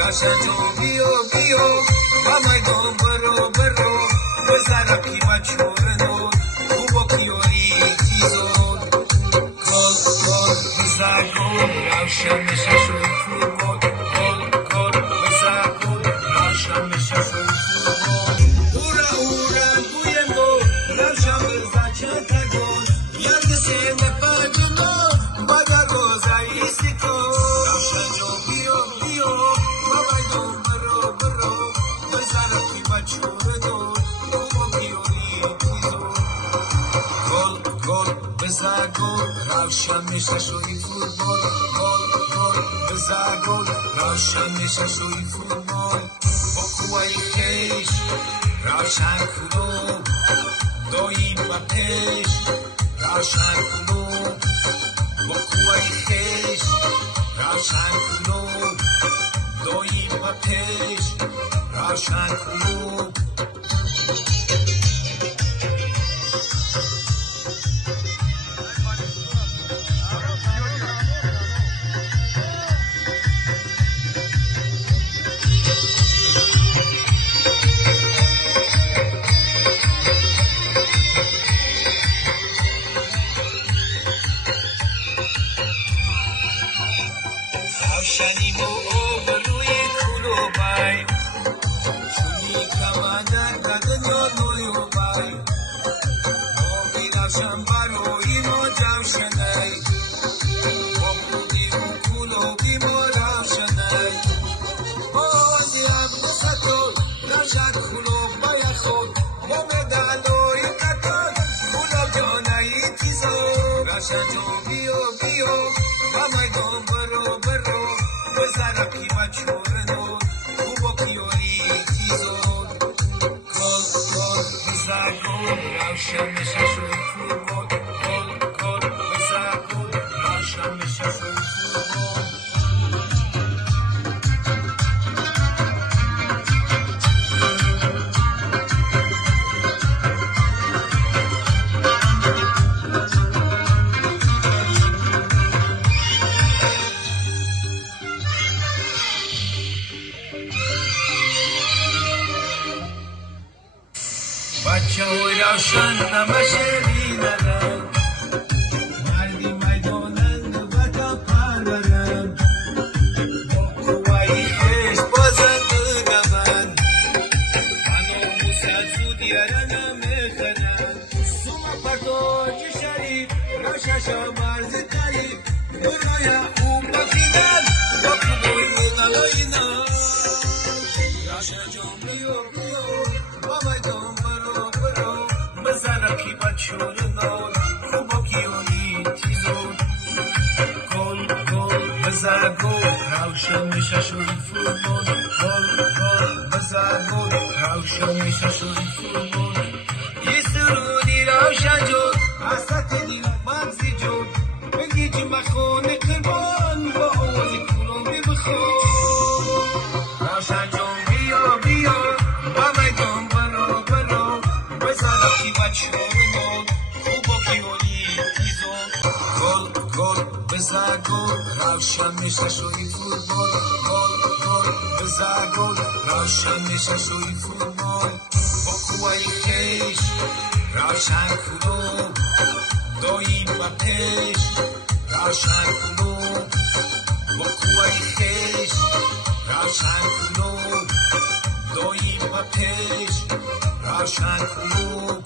راشنو بیو بیو با میدان برو برو بزرگی بچورنو خوبا کیوری تیزون کل کل بزرگون روشن نششون فوتبال کل کل بزرگون روشن نششون فوتبال اورا اورا گوینو روشن بزرگن تگون یاد سینه پدنو بادا روزایی سیکو راشنو بیو بیو با میدان برو برو بزرگی بچورنو روشن میشه شوی فوتبال گل گل بزن گل روشن میشه شوی فوتبال با قوای خیش روشن کنو دایم و پیش روشن کنو با قوای خیش روشن کنو دایم و پیش روشن کنو روشنی و آبروی کلو بای شونی کمادر دنیا نویو بای آبی روشن بروی ما جوشنی با خودی و کلو بی ما روشنی بازی هم بسطول روشن کلو بای خود با مدلوی کتان کلو جانایی تیزو روشن جو بیو بیو با میدان برو برو بزرگی بچورنو خوبا کیوری تیزون کل کل بزرگون روشن میشه شوی فوتبال کل کل بزرگون روشن میشه شوی فوتبال بچه های روشن نمشه بینرم مردی میدانند و تا پرورم با قوایی خیش بازند نمند منو موسد زودی ارنم میخنم سوما پرتاج شریف روششا مرز قریب برای اون بخیدن با قوای مونالاینا روشن جامعیو بیو با میدان بزرگی بچورنو خوبا کیوری تیزون گل گل بزن گل روشن میشه شوی فوتبال گل گل بزن گل روشن میشه شوی فوتبال یه سرودی روشن جون حسرت دل مغزی جون بگی که مخونه قربان با آوازی کلومی بخون روشن جون بیا بیا با میدان برو برو بزرگی بچورنو خوبا کیوری تیزون گل گل بزن گل روشن میشه شوی فوتبال گل گل بزن گل روشن میشه شوی فوتبال با قوای خیش روشن کنو دایم و پیش روشن کنو با قوای خیش روشن کنو دایم و پیش روشن کنو